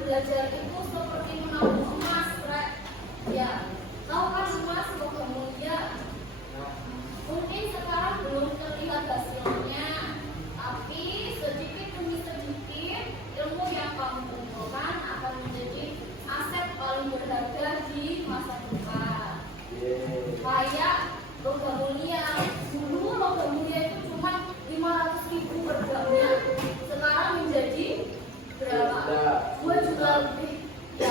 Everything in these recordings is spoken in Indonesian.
Belajar itu seperti menabung emas, Rek. Ya, tahu kan emas logam mulia? Mungkin sekarang belum terlihat hasilnya, tapi sedikit demi sedikit ilmu yang kamu kumpulkan akan menjadi aset paling berharga di masa depan. Kayak logam mulia, dulu logam mulia itu cuma 500.000 per gramnya, sekarang menjadi berapa? 2 juta lebih. Ya.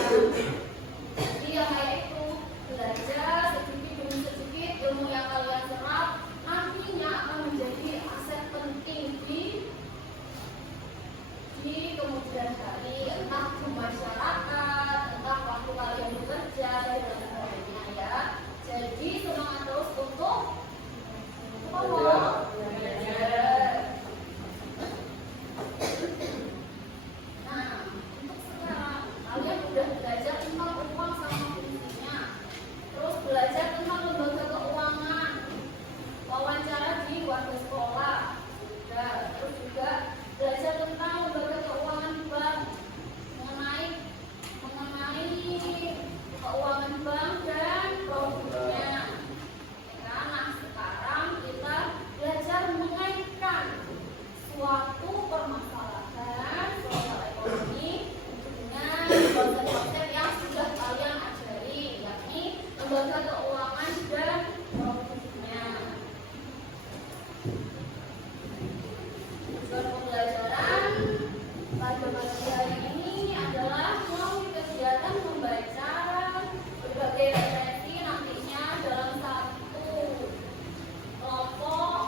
Jadi yang kayak itu, belajar sedikit demi sedikit ilmu yang kalian serap nantinya akan menjadi aset penting di kemudian hari, entah di masyarakat, entah waktu kalian bekerja dan sebagainya ya. Jadi semangat terus untuk belajar. Kalian udah belajar tentang uang sama fungsinya, terus belajar tentang lembaga keuangan, wawancara di warga sekolah, terus juga belajar tentang lembaga keuangan bank, mengenai keuangan bank dan produknya. Karena sekarang kita belajar mengaitkan suatu permasalahan sosial ekonomi konsep-konsep yang sudah kalian ajari, yakni lembaga keuangan dan produknya. Tujuan pembelajaran pada pagi hari ini adalah melalui kegiatan membaca berbagai referensi nantinya dalam satu kelompok.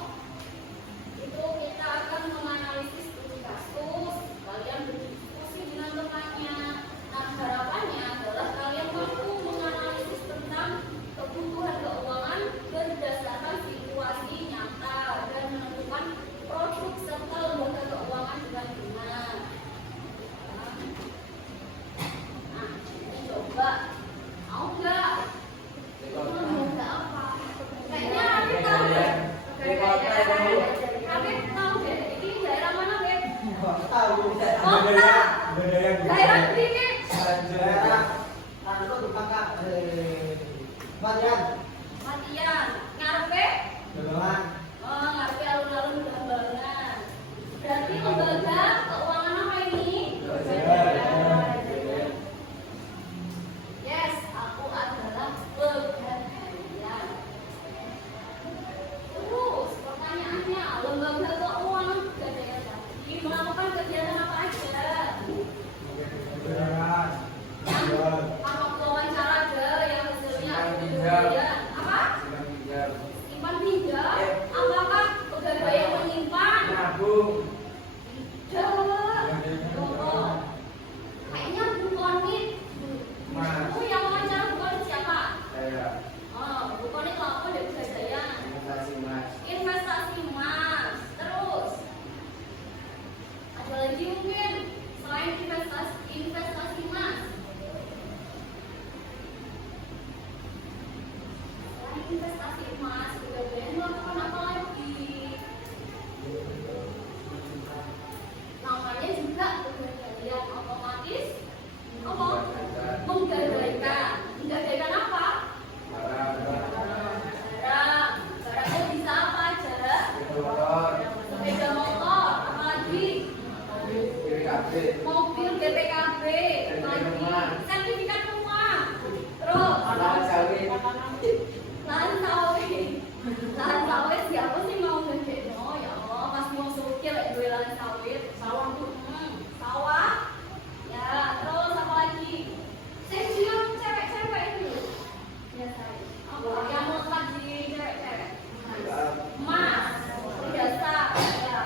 Itu kita akan menganalisis studi kasus, kalian berdiskusi dengan temannya. Nah, harapannya adalah kalian mampu menganalisis tentang kebutuhan keuangan berdasarkan situasi nyata dan menentukan produk serta lembaga keuangan dengan benar. Nah, ini coba mau nggak? Lembaga apa? Kayaknya Afif tahu deh. Afif tahu deh. Ini daerah mana, Beb? Tahu. Daerah sini. Daerah Tanah di Pangkak Matian. Ngarepe? Beneran. Oh, ngarepe alun-alun Belambangan. Berarti lembaga keuangan apa ini? Yes, aku adalah pegadaian. Terus pertanyaannya, lembaga keuangan pegadaian tadi melakukan kegiatan apa aja? Apa wawancara aja yang hasilnya apa? Simpan pinjam. Apakah pegadaian menyimpan? Nabung. Kayaknya bukan nih. Yang wawancara bukan siapa? Saya. investasi emas, kemudian melakukan apa lagi? Namanya juga pegadaian otomatis apa? Menggadaikan. Menggadaikan apa? Barang. Barangnya bisa apa aja? Sepeda motor, apa lagi? Mobil BPKB, lagi sertifikat rumah, terus lahan sawit siapa sih mau ngedeno ya Allah pas mau sukil ya gue lahan sawit sawah tuh sawah ya terus apa lagi saya juga cewek-cewek itu biasanya apa yang mutlak di cewek-cewek emas biasa ya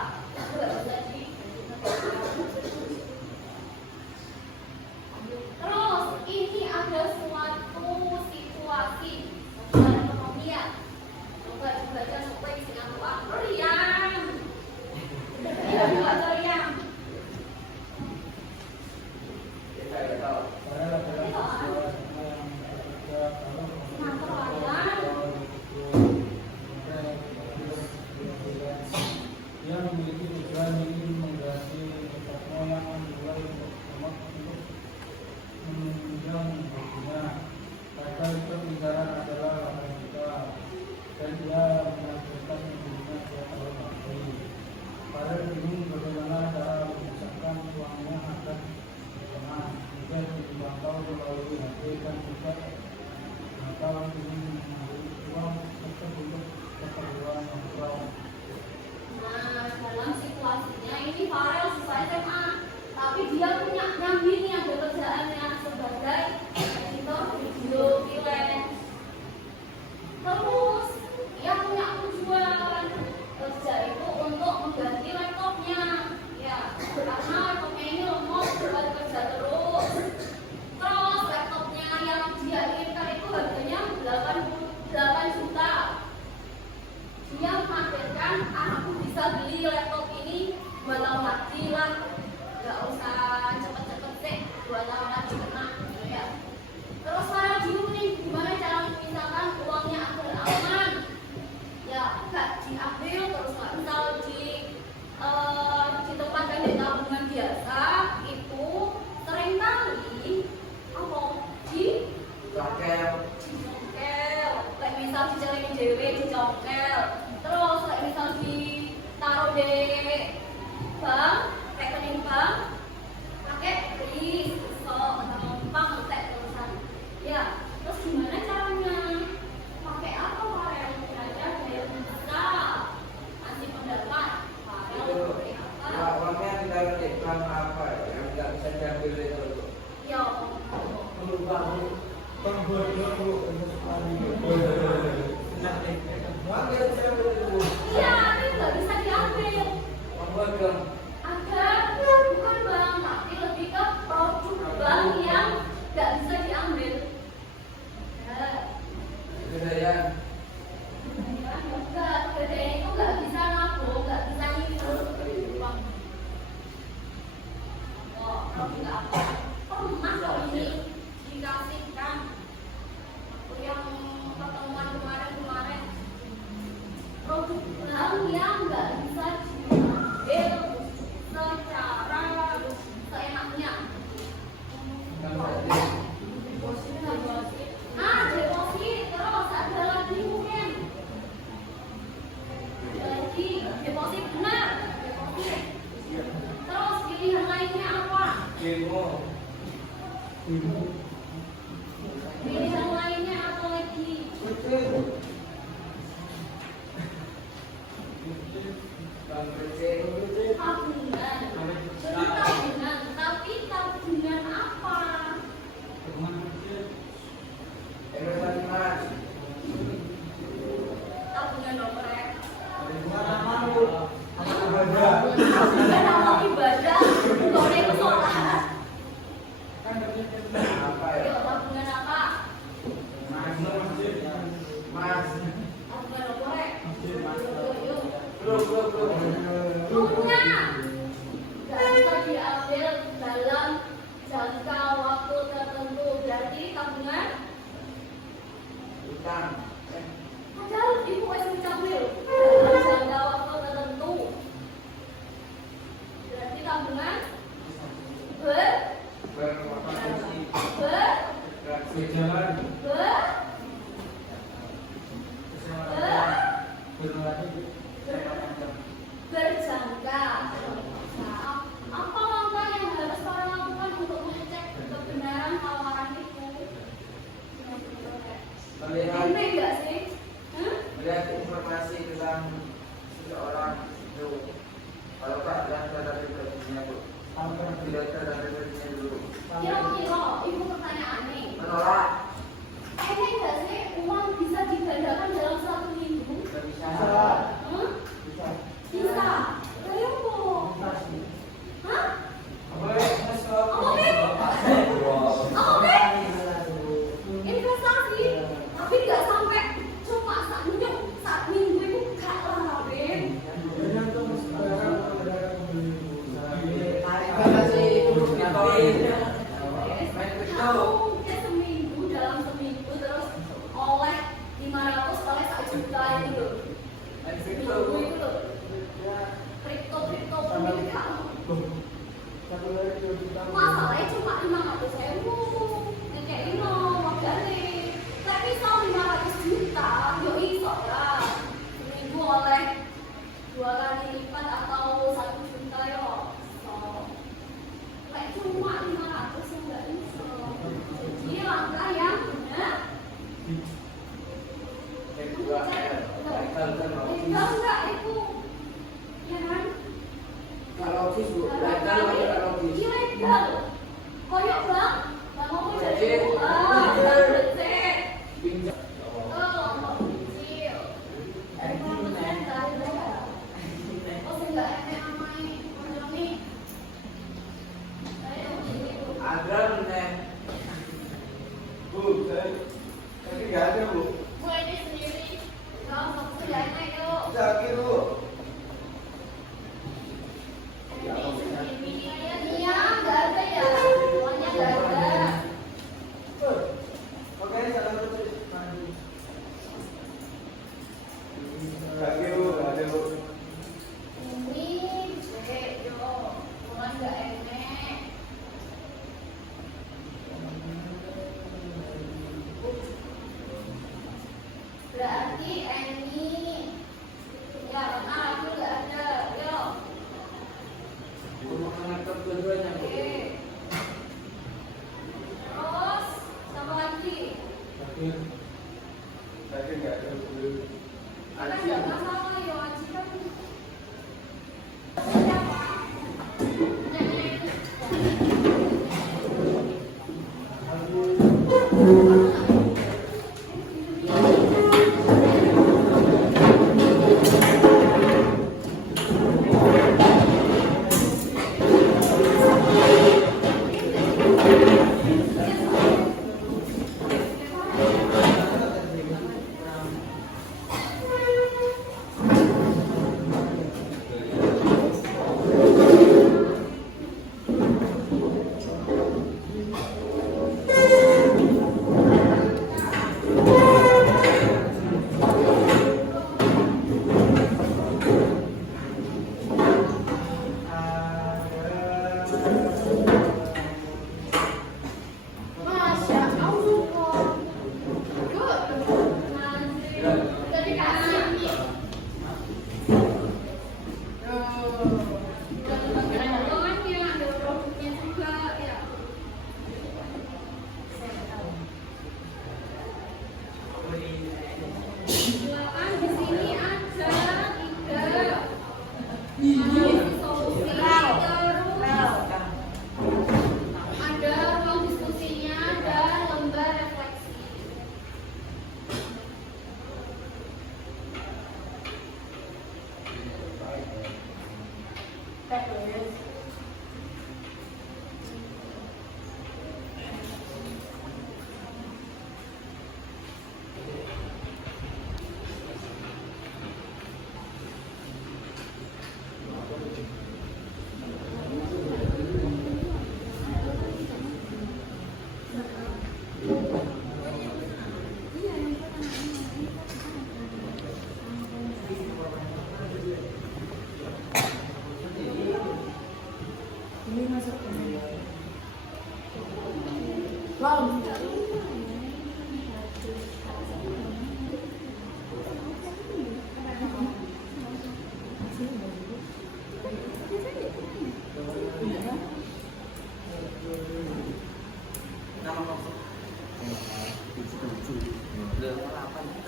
jadi terus ini ada suatu situasi perekonomian. Coba dibaca supaya isinya apa? Riang. Iya, baca riang. Dia memiliki tujuan ingin mengganti nenek moyang mulai untuk menunjang hidupnya. Maka itu pembicaraan adalah lahan kita dan dia mengajarkan hidupnya ke tahun lagi. Pada ini bagaimana cara memisahkan uangnya agar tenang, juga dipantau melalui HP dan juga atau ingin mengambil uang tetap untuk keperluan natural. Nah, dalam situasinya ini Farel siswa SMA, tapi dia punya nyambi nih ada kerjaannya sebagai editor video freelance. Terus dia punya tujuan kerja itu untuk mengganti laptopnya, ya karena laptopnya ini lemot buat kerja terus. Terus laptopnya yang dia inginkan itu harganya 88 juta. Dia menargetkan aku bisa beli laptop ini 2 tahun lagi lah, nggak usah cepet-cepet sih 2 tahun lagi kena gitu ya. Terus para bingung nih gimana cara memisahkan uangnya agar aman ya, nggak diambil terus nggak misal ditempatkan di tabungan biasa itu seringkali apa dicongkel, kayak misal dicelengin dewe dicongkel. Terus kayak misal ditaruh di bank, rekening bank, pakai kris, gampang ngetek terusan. Ya, terus gimana caranya? Pakai apa Farel? Kira-kira biar bisa kasih pendapat. Farel pakai apa? Uangnya kita ketik bank apa yang nggak bisa diambil itu? Ya, iya, tapi nggak bisa diambil. Ada bukan bank, tapi lebih ke produk bank yang nggak bisa diambil. Pegadaian Itu nggak bisa nabung, nggak bisa nyimpen. Oh, produk apa? Pernah kok ini dikasihkan waktu yang pertemuan kemarin. Produk bank yang nggak bisa diambil secara seenaknya. Deposit terus ada lagi mungkin. Ada lagi deposit benar, deposit. Terus pilihan lainnya apa? Pilihan lainnya apa lagi? Tabungan. Jadi tabungan, tapi tabungan apa? Tabungan oprek. Tabungan amal ibadah. Goreng itu sholat. Ayo, tabungan apa? Tabungan oprek. Bunga nggak bisa diambil dalam jangka waktu tertentu, berarti tabungan ibu wis mencapai dalam jangka waktu tertentu. Berarti tabungan berkontribusi berjalan berjangka. Nah, apa langkah yang harus kalian lakukan untuk mengecek kebenaran tawaran itu? melihat Ini enggak sih? melihat informasi tentang seseorang itu. Kalau tak daftar dan pribadinya bu, daftar dan pribadinya dulu. Kira-kira ibu pertanyaannya, Menolak. ini enggak sih uang bisa digandakan dalam 1 minggu? Hmm? Bisa. Dari apa? Hah? Investasi, tapi nggak sampai cuma sak minggu itu gak lah, Ben. Mungkin seminggu dalam seminggu terus oleh 500 oleh 1 juta itu loh. Seminggu itu loh. Kripto mungkin gak. Masalahnya cuma 500.000. Kayak ini modalnya. Tapi misal 500 juta, yo iso lah. Seminggu oleh 2 kali lipat atau 1 juta yo. So, kayak cuma 500 enggak iso. Jadi langkah yang benar. Enggak itu. Ya kan? Kalau sih bu, legal atau logis? Ilegal. Koyok bang, nggak mau jadi Kecil. becek. Pinjam. Mau kecil. Oh enggak enak amai, ini. Ayo ini. Ada nih. Bu, tapi nggak ada bu. Gue ini sendiri. Kamu mau sudah enak yuk. Sakit bu. Iya, nggak ada ya. Uangnya nggak ada. Oke, salah satu. Sakit bu, nggak ada bu. Ini cek yo. Uang nggak enak. Berarti ini ya karena aku nggak ada. Yo. Untuk menangkap dua-duanya bu. Oke. Terus sama lagi. Sakit nggak ada bu. Kita Aji. nggak masalah yo Aji kan. Siapa?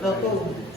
Rokok.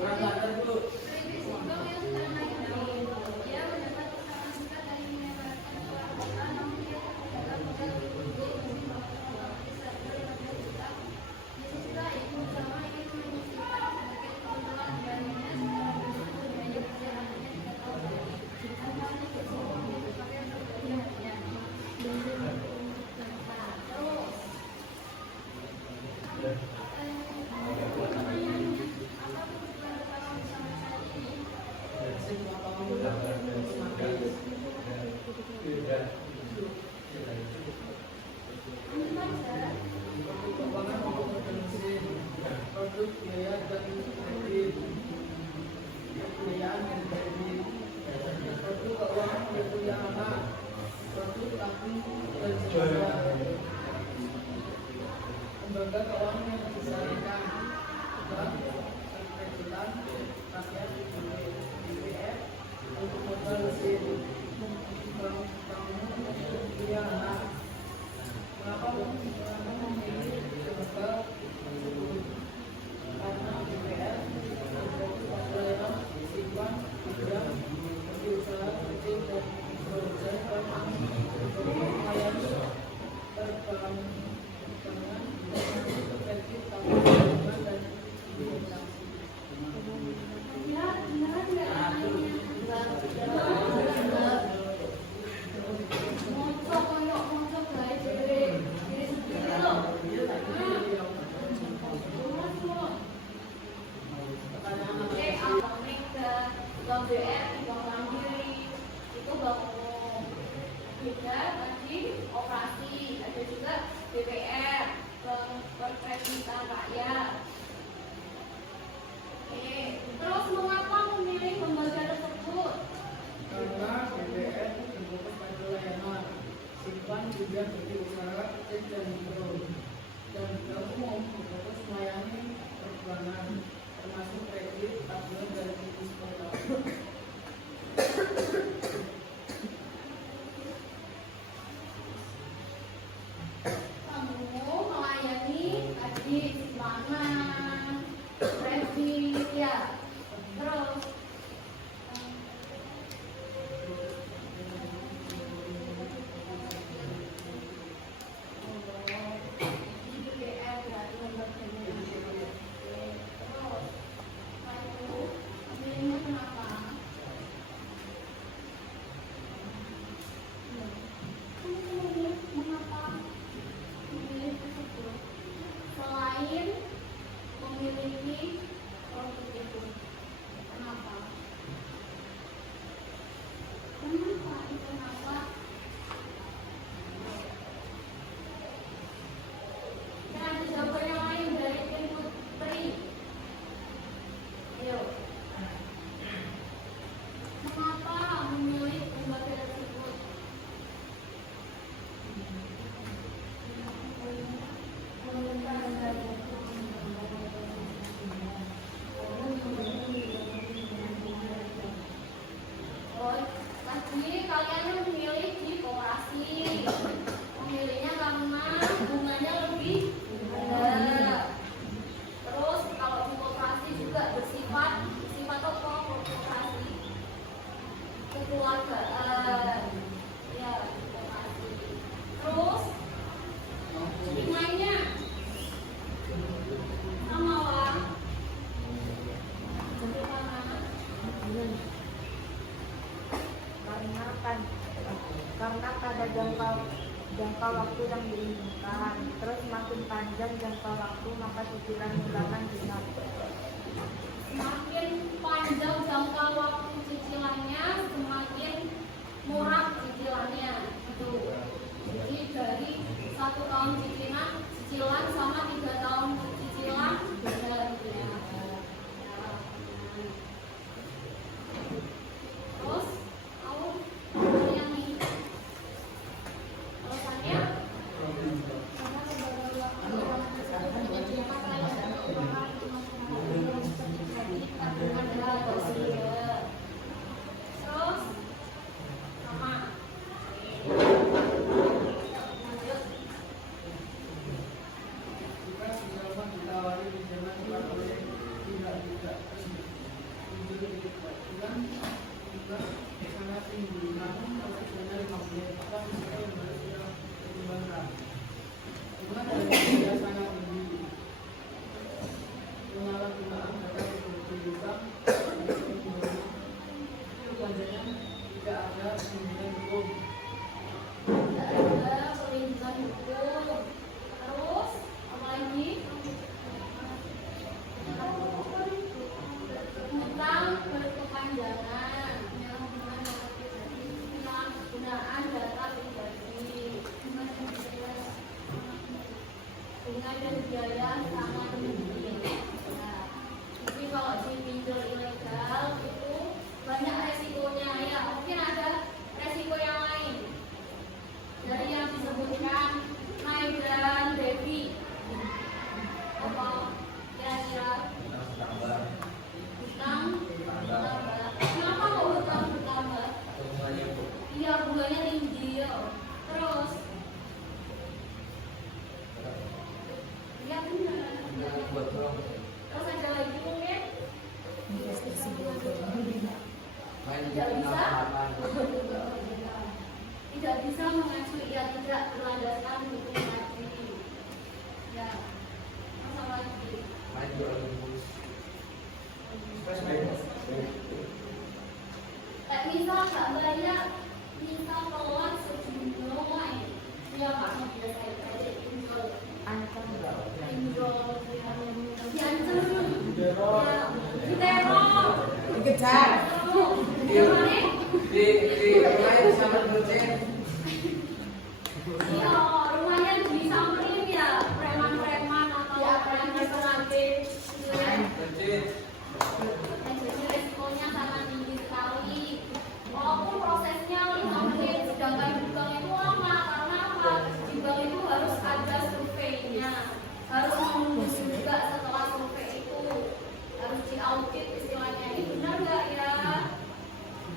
Kurang sadar dulu. Kredit Singkong yang sedang naik daun. Dia mendapat pesanan juga dari menyebarkan surat kota, namun dia tidak modal untuk beli mesin bisa berharga juta. Di sisi lain, Musama ingin menyisihkan sebagai keuntungan darinya secara bersama biaya perjalanannya 3 tahun lagi. Asalnya Kredit Singkong dipakai untuk beli hadiah. Terus Keuangan kompetensi, produk biaya dan kredit, pembiayaan dan kredit, produk keuangan punya anak, produk tabung dan sebagainya, lembaga keuangan yang disarankan, bank, kreditan, rakyat, BPR, untuk modal mesin, bank punya anak. Kenapa memilih lembaga tersebut? Karena BPR membuat pelayanan simpan, pinjam, bagi usaha kecil dan mikro dan melayani perbankan, kredit, tabungan dan investasi. ya, beneran nggak namanya? Mocok guys, diri sendiri loh. Oke, Bank Mega, Bank BR, Bank Mandiri, itu bank umum. Beda tadi operasi, ada juga BPR, Bank Perkreditan Rakyat. Oke, terus mengapa memilih lembaga tersebut? Karena BPR berfokus pada layanan simpan, pinjam bagi usaha kecil dan mikro, dan bank umum berfokus melayani perbankan termasuk kredit, tabungan dan investasi. Kamu melayani tadi simpanan, kredit, ya. Terus BPR berarti lembaganya. Terus setelah itu milihnya kenapa? Kamu milih mengapa memilih tersebut? Selain memiliki produk itu, kenapa? Kenapa? Kan ada jawaban yang lain dari tim Putri. Ayo. Mengapa memilih lembaga tersebut? Oh, tadi kalian memilih di koperasi. Memilihnya karena bunganya lebih rendah. Terus kalau di koperasi juga bersifat apa koperasi? Kekeluargaan. Ya, koperasi. Terus bunganya sama lah. Karena pada jangka waktu yang diinginkan, terus makin panjang jangka waktu maka cicilan bulanan besar. Semakin panjang jangka waktu cicilannya, semakin murah cicilannya. Gitu. Jadi dari 1 tahun cicilan sama 3 tahun cicilan beda ya. Terus kamu yang nih alasannya karena lembaga keuangan tersebut menyediakan pelayanan keuangan perpanjangan, penyalahgunaan data pribadi, bunga dan biaya sama tinggi. Nah, jadi kalau di pinjol ilegal itu banyak resikonya ya. Mungkin ada resiko yang lain dari yang disebutkan naik dan Devi. Apa kira-kira? Hutang bertambah. Kenapa kok hutang bertambah? Iya, bunganya tinggi ya. Terus ya benar. Terus ada lagi mungkin tidak bisa mengacu, ya tidak berlandaskan hukum tadi. Ya, apa lagi? Misal nggak bayar, misal keluar sejumlah, ya Pak, sudah saya balik pinjol, diancam, diteror, Dikejar. gimana? Di rumah sama dosen. Iya, rumahnya disamperin ya, preman-preman atau preman pengantin, gitu ya. Dosen. Jadi resikonya sangat tinggi sekali. Walaupun prosesnya 5 menit, sedangkan di bank itu lama. Karena apa? Di bank itu harus ada surveinya, harus menunggu juga setelah survei itu, harus diaudit istilahnya. Ini benar nggak ya?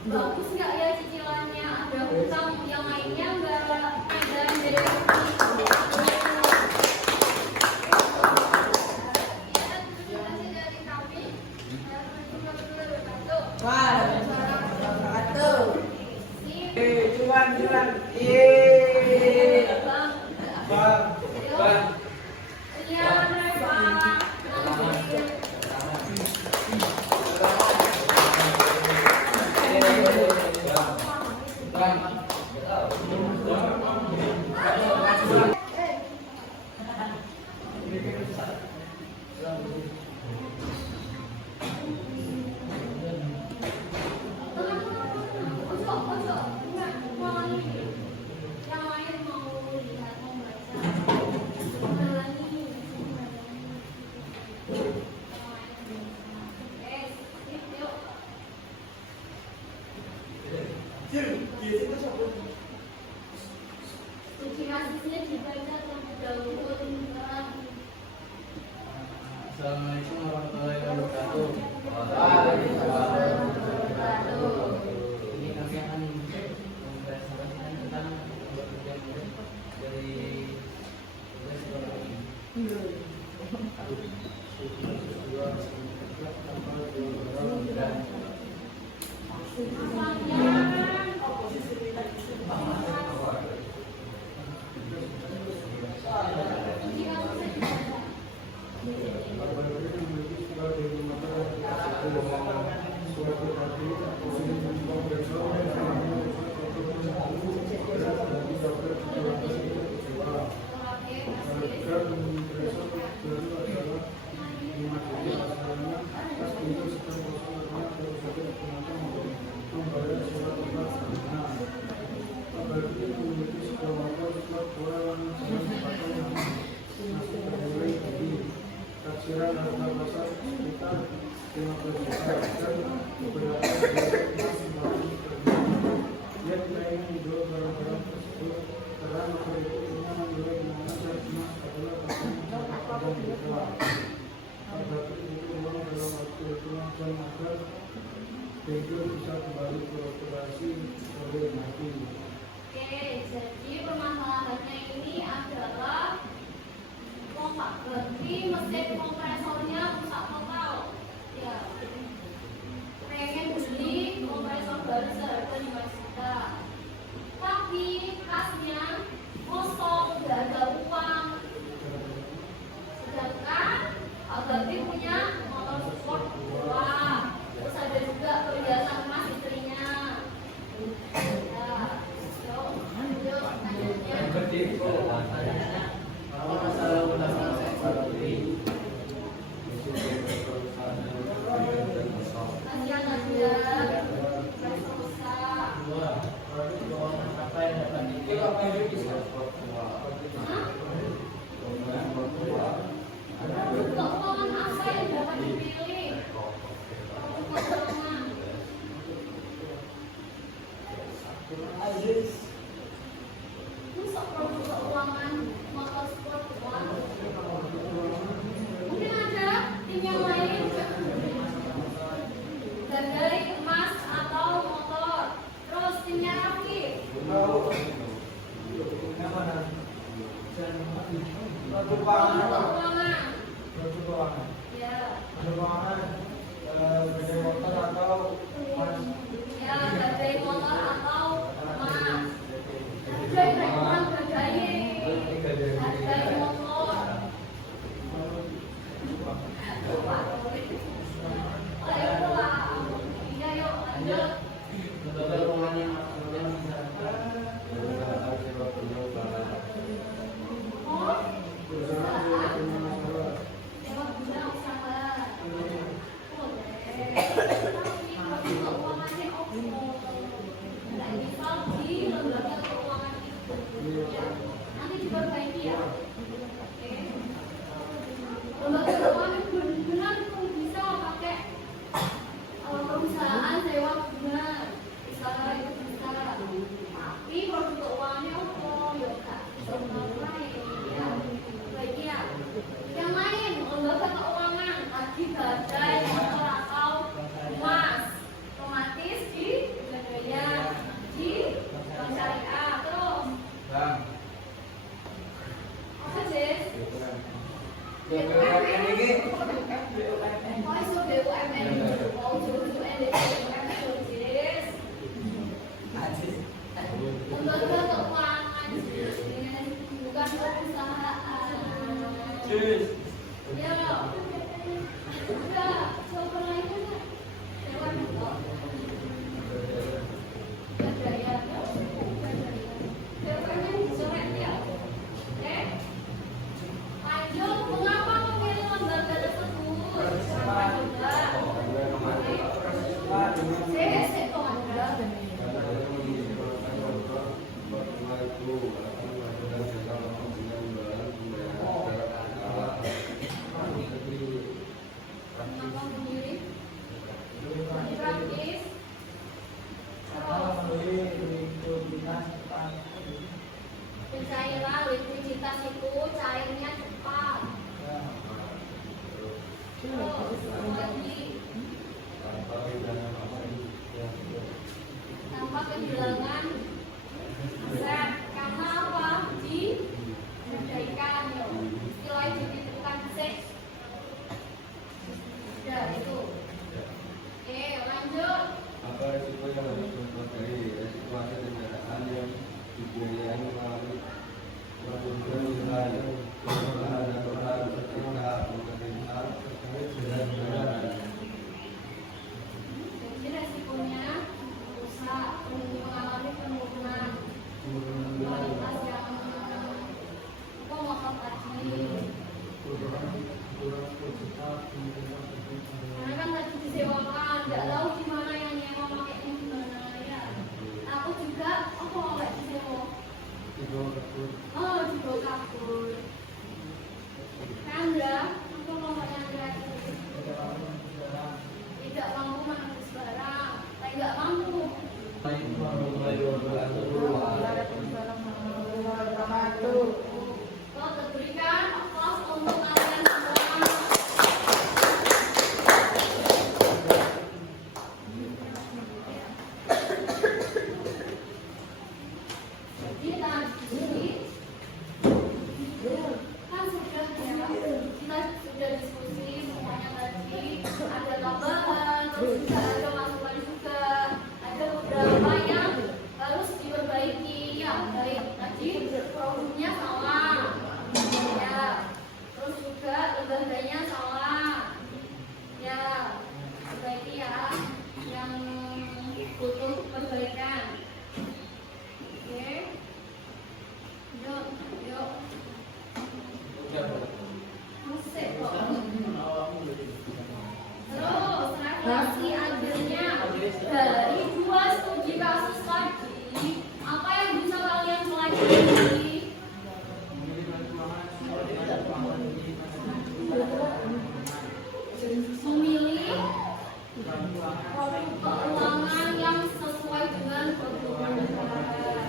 Bagus nggak ya cicilannya? Ada hutang yang lainnya nggak? Ada Cuan. Yeay. Bang, Bang. Iya, Pak. Assalamualaikum warahmatullahi wabarakatuh. Ini kami akan mempresentasikan tentang pekerjaan murid dari tugas sekolah ini. Taksiran harga pasar sekitar 50 juta dan beberapa yang lainnya dijual barang-barang tersebut karena berikutnya menjual dengan zat emas adalah pasar dan dijual. Harga itu uang dalam waktu hitungan jam agar bengkel bisa kembali beroperasi oleh mati. Oke, jadi permasalahannya ini adalah pompa. Berarti mesin kompresornya rusak total. Ya, pengen beli kompresor baru seharga 5 juta. Tapi kasnya kosong, nggak ada uang. Sedangkan Abadi punya motor sport 2. Terus ada juga perhiasan emas istrinya. Ya, yuk, lanjutnya. Kalau masalah utama saya Masuk produk keuangan, motor sport, uang. Mungkin ada tim yang lain. Gadai, emas, atau motor. Terus timnya Raffi. Produk Keuangan. keuangan. Ya. Keuangan beda motor atau mas. Ya, gadai motor atau emas. Gadai emas, gadai motor. Ayo pulang. Iya, yuk lanjut. Oh, perusahaan. Sewa guna usaha. Boleh. Tapi kalau keuangannya oke. Nggak misal di lembaga keuangan itu. Ya. Nanti diperbaiki ya. Oke. Lembaga keuangan benar-benar itu bisa pakai perusahaan sewa guna usaha itu bisa. Tapi produk keuangannya oke. Yuk kak. Ya. Baik ya. Yang lain lembaga keuangan lagi gadai motor atau emas otomatis di gadaian di bank syariah terus Bang, apa Jess? BUMN ini Oh iso BUMN oh BUMN Jess lembaga keuangan Jess bukan perusahaan. Ya, udah coba lagi nggak? Sewa dulu. Gadaya, BUMN dicoret ya. Oke. Lanjut, mengapa memilih lembaga tersebut? Siapa juga? Sik, kok ada? Mengapa memilih? Lebih praktis. Pencairan likuiditas itu cairnya cepat. Terus lagi tanpa kehilangan aset karena apa? Digadaikan ya. Istilah itu ditentukan seks. Ya itu. Oke lanjut. Apa risiko yang harus diperlukan dari risiko aset kendaraan yang dibiayai melalui produksi usaha yang perusahaan atau perusahaan pemerintah terkait dengan kendaraan. Jadi resikonya rusak, mengalami penurunan kualitas yang motor tadi. Karena kan tadi disewakan, nggak tahu gimana yang nyewa makanya gimana ya. Aku juga, aku nggak disewa. Oh, dibawa kabur. Kan ya, aku mau yang gratis. Tidak mampu menembus barang, saya nggak mampu. Kau terberikan aplaus untuk kalian semua. Jadi tadi kan sudah ya, kita sudah diskusi semuanya tadi ada tambahan, terus juga ada masukan juga, ada beberapa yang harus diperbaiki ya baik tadi produknya salah ya, terus juga lembaganya salah ya, perbaiki ya yang butuh perbaikan. Oke, yuk yuk musik kok. Terus revisi akhirnya dari 2 studi kasus tadi, apa yang bisa kalian pelajari? Memilih produk keuangan yang sesuai dengan kebutuhan negara.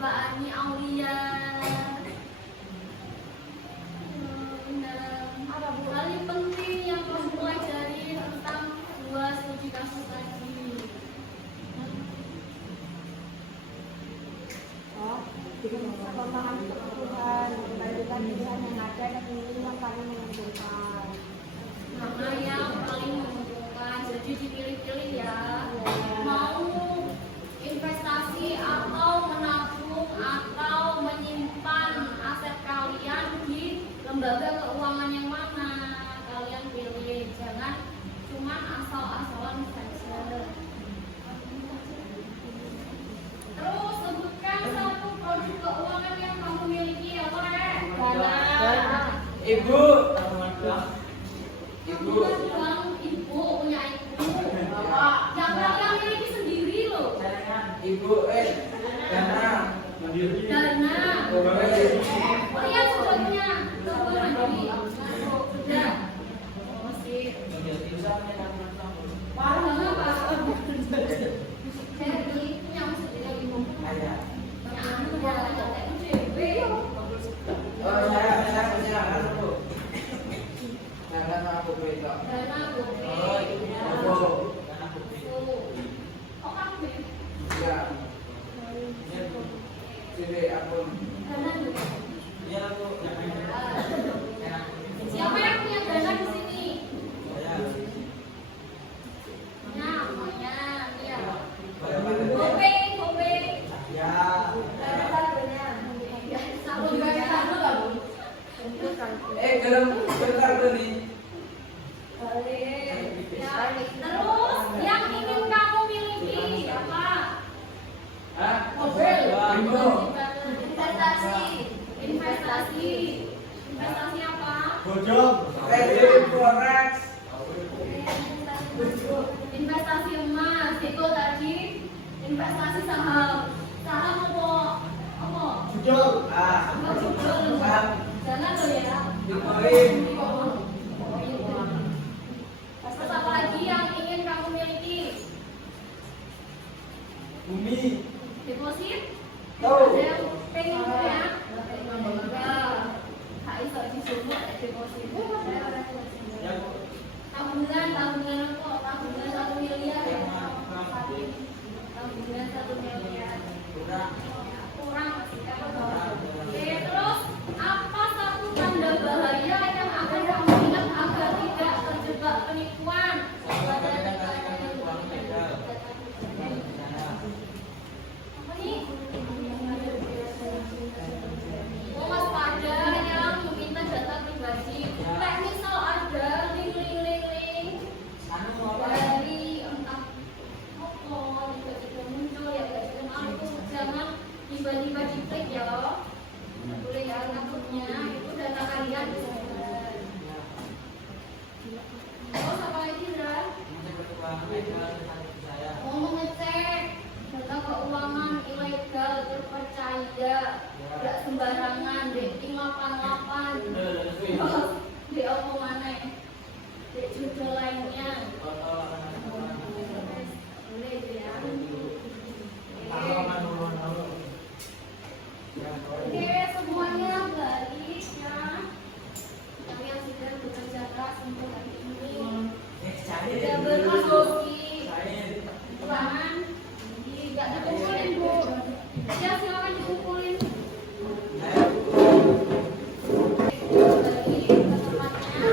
Bani Aulia. Paling penting yang kamu pelajari tentang dua studi kasus tadi. Pemahaman kebutuhan, membandingkan pilihan yang ada dan memilih yang paling menguntungkan. Mana yang paling menguntungkan, jadi dipilih-pilih ya. Mau investasi atau menabung atau menyimpan aset kalian di lembaga keuangan yang mana, kalian pilih. Jangan cuma asal-asalan saja. Terus sebutkan satu produk keuangan yang kamu miliki ya, Pak. Dana. Ibu. Ibu punya ibu. Bapak. Yang kalian miliki sendiri loh. Ibu Dana. Dana. Oh iya sudah punya. Tunggu mandiri. Sudah. Masih. Parah apa? Saya beli punya sendiri ibu. Ada. Punya anak ya, ada dewe. Oh, saya aku. Jangan aku beda. Dana gope. Oh, Oh kamu ya? ya. Sini aku. Dana gope. Iya, Bu. Siapa yang punya dana di sini? Nah, semuanya, iya. Gope. Ya. Sabun gaya sabun nggak, Bu? Gelem bentar beli. Boleh. Ya, terus yang ingin kamu miliki apa? Hah? Mobil. Ibu. Investasi apa? Trading forex. Investasi emas itu tadi. Investasi saham apa? Ah. Saham. Jangan lo ya. Bitcoin. Terus apa lagi yang ingin kamu miliki? Bumi. Deposit? Tahu. Ada yang pengen punya? Enggak. Kak Isa di semua deposit. Tabungan apa? Tabungan 1 miliar ya? Tabungan 1 miliar. Kurang masih kan? Oke, terus apa satu tanda bahaya yang akan kamu ingat agar tidak terjebak penipuan? Apa nih? Oh, waspada yang meminta data pribadi. Kayak misal ada link dari entah apa tiba-tiba muncul ya guys, jangan tiba-tiba diklik ya. Boleh ya, takutnya itu data kalian bisa hilang. Terus apa lagi Zah? Mau mengecek data keuangan ilegal terpercaya, tidak sembarangan. Dating 88 di apa mana? Di judul lainnya. Boleh itu ya. Oke, semuanya balik ya. Kalian sudah bekerja keras untuk hari ini. Sudah berdiskusi. Jangan tidak dikumpulin, Bu. Ya, silakan dikumpulin. Balik ke tempatnya.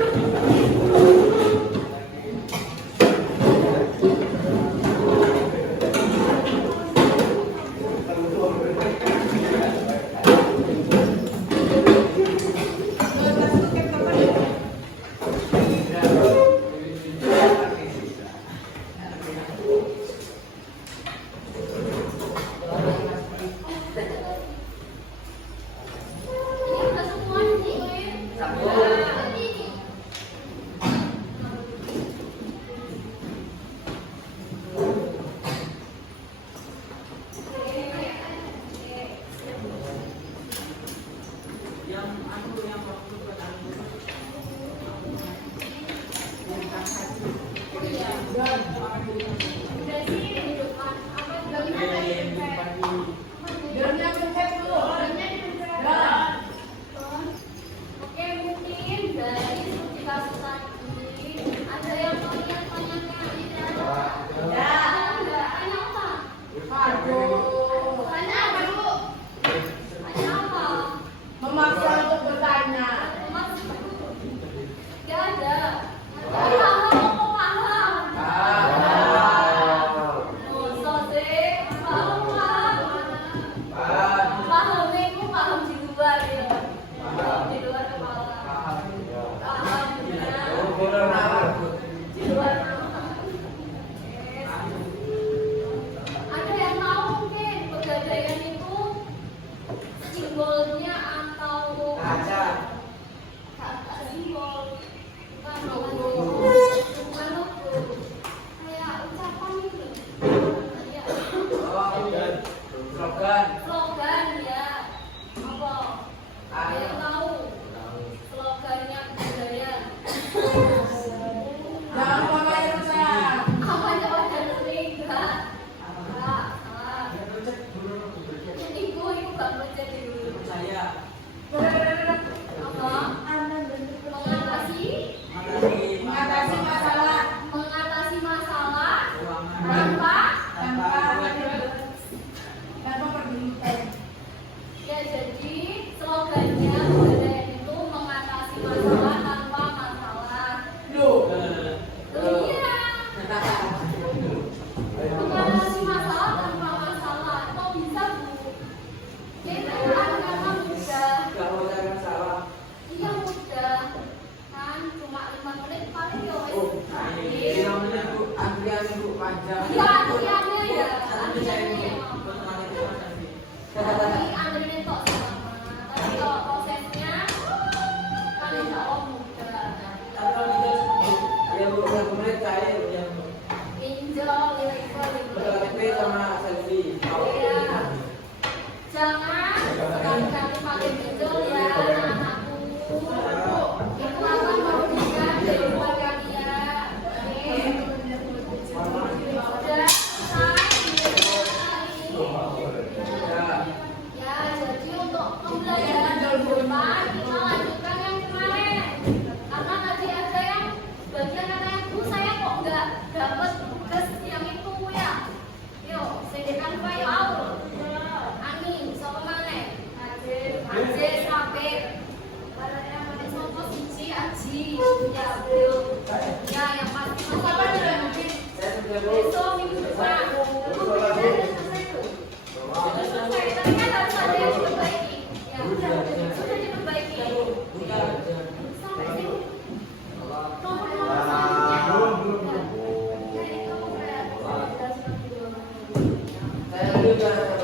juga